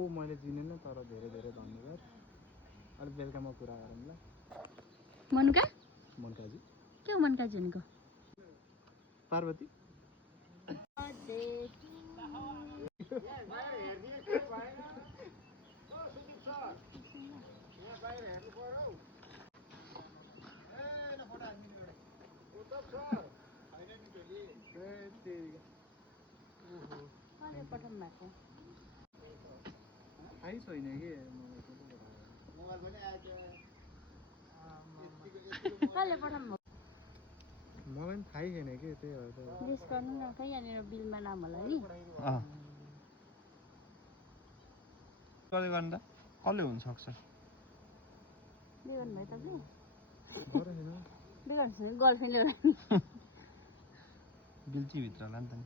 को मैले चिनेन तर धेरै धेरै धन्यवाद। अलि बेलुका म कुरा गरौँला। मनुका मनकाजी के हो मनकाजी भनेको? पार्वती पठाउनु भएको थाहै छैन कि कसले पठाउनु भएको? मलाई पनि थाहै छैन कि त्यही भएर गेस गर्नु न खै यहाँनिर बिलमा नाम होला नि। कसले गर्नु त? कसले हुनसक्छ? के गर्नुभयो तपाईँले? गरेन के गर्छु गर्लफ्रेन्डले बिल्चीभित्र होला नि त नि।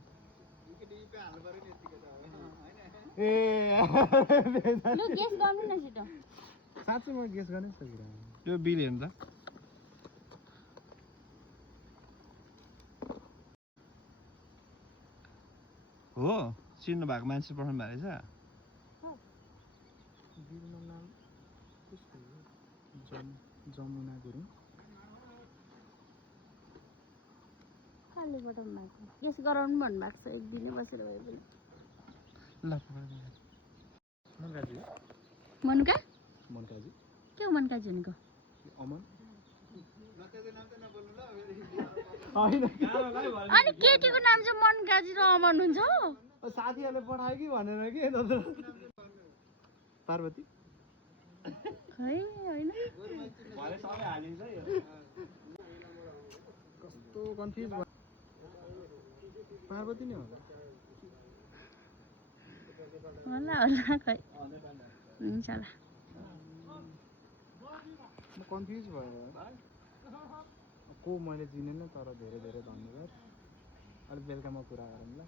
ए लु गेस गर्नु न छिटो। साँच्चै म गेस गर्नै सकिरहेँ। यो बिल हेर्नु त। हो चिन्नु भएको मान्छे पठाउनु भएको रहेछ। बिलमा नाम जमुना गुरुङ। कसले पठाउनु भएको? गेस गराउनु भन्नुभएको छ एक दिनै बसेर भए पनि। ल मनकाजी मनुका मनकाजी के हो मनकाजी भनेको? अमन अनि केटीको नाम चाहिँ मनकाजी र अमन हुन्छ? साथीहरूले पठायो कि भनेर के पार्वती खै होइन कस्तो कन्फ्युज भयो। पार्वती नै होला। होला होला खै हुन्छ ल। म कन्फ्युज भयो। को मैले चिनेन तर धेरै धेरै धन्यवाद। अलि बेलुका म कुरा गरौँला।